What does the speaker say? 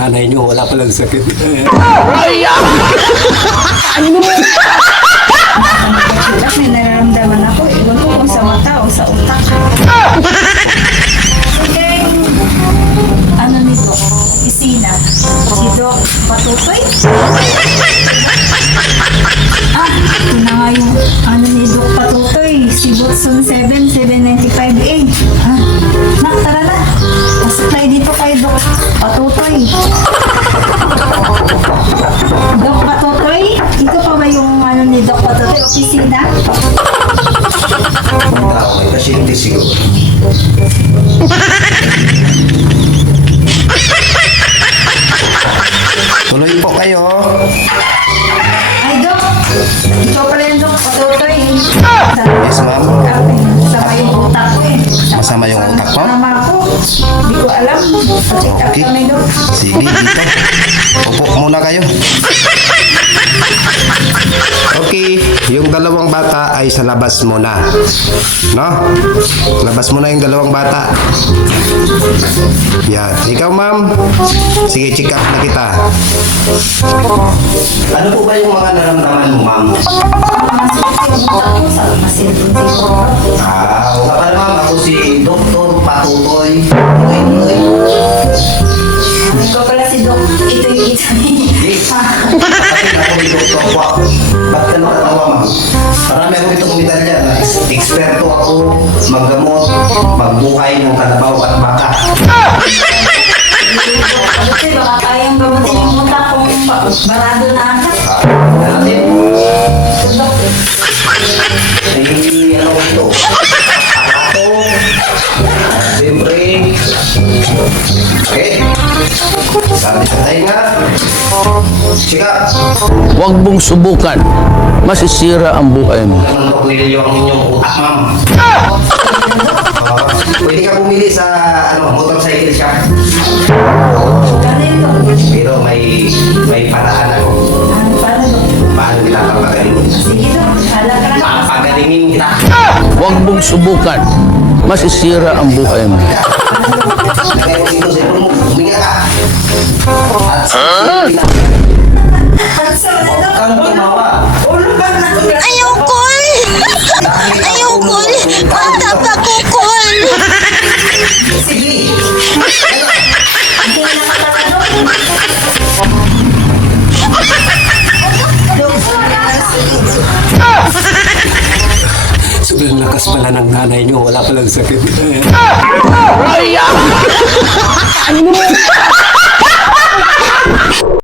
nanay nyo, wala palang sakit. At may nararamdaman ako. Ewan ko kung sa mata o sa utak. Okay. Ano nito? Isina. Si Doc Patutoy? Ah, ito na nga yung ano ni Doc Patutoy. Si Botson 7795A. Ah, nak, tara na. Patutoy. Doc Patutoy? Ito pa ba yung ano ni Doc Patutoy? Opisina? Tao, may pasyente siguro. Tuloy po kayo. Ay, Doc! Ikaw Okay. Sige, dito. Upo muna kayo. Okay, yung dalawang bata ay sa labas muna. No? Labas muna yung dalawang bata. Yan. Ikaw, ma'am. Sige, check up na kita. Ano po ba yung mga naramdaman mo, ma'am? Ah, pala, ma'am. Ako si Dr. Patutoy. Tuloy, Kwak? Ba't ka nakatawa, ma'am? Marami ako itong medalya na eksperto ako maggamot, magbuhay ng kalabaw at baka. Patutoy, baka kayang gamutin yung utak kung ba- barado na agad. Ah, natin. Ay, ano ko ito? Ako. Siyempre. Okay. Sabi sa tayo nga. Sika. Huwag mong subukan. Masisira ang buhay mo. Anong Tornilyo ang inyong utak, ma'am? Pwede ka bumili sa ano, motorcycle shop. Pero may may paraan ako. Ano? Paano kita papagalingin? Papagalingin kita. Huwag mong subukan. Masisira ang buhay mo. At sa Doc. kang ba na? Ayokol! Dahil Ayokol! Bata pa ko, Kol! Sige. Sobrang lakas pala ng nanay nyo, wala palang sakit. Ay, ah!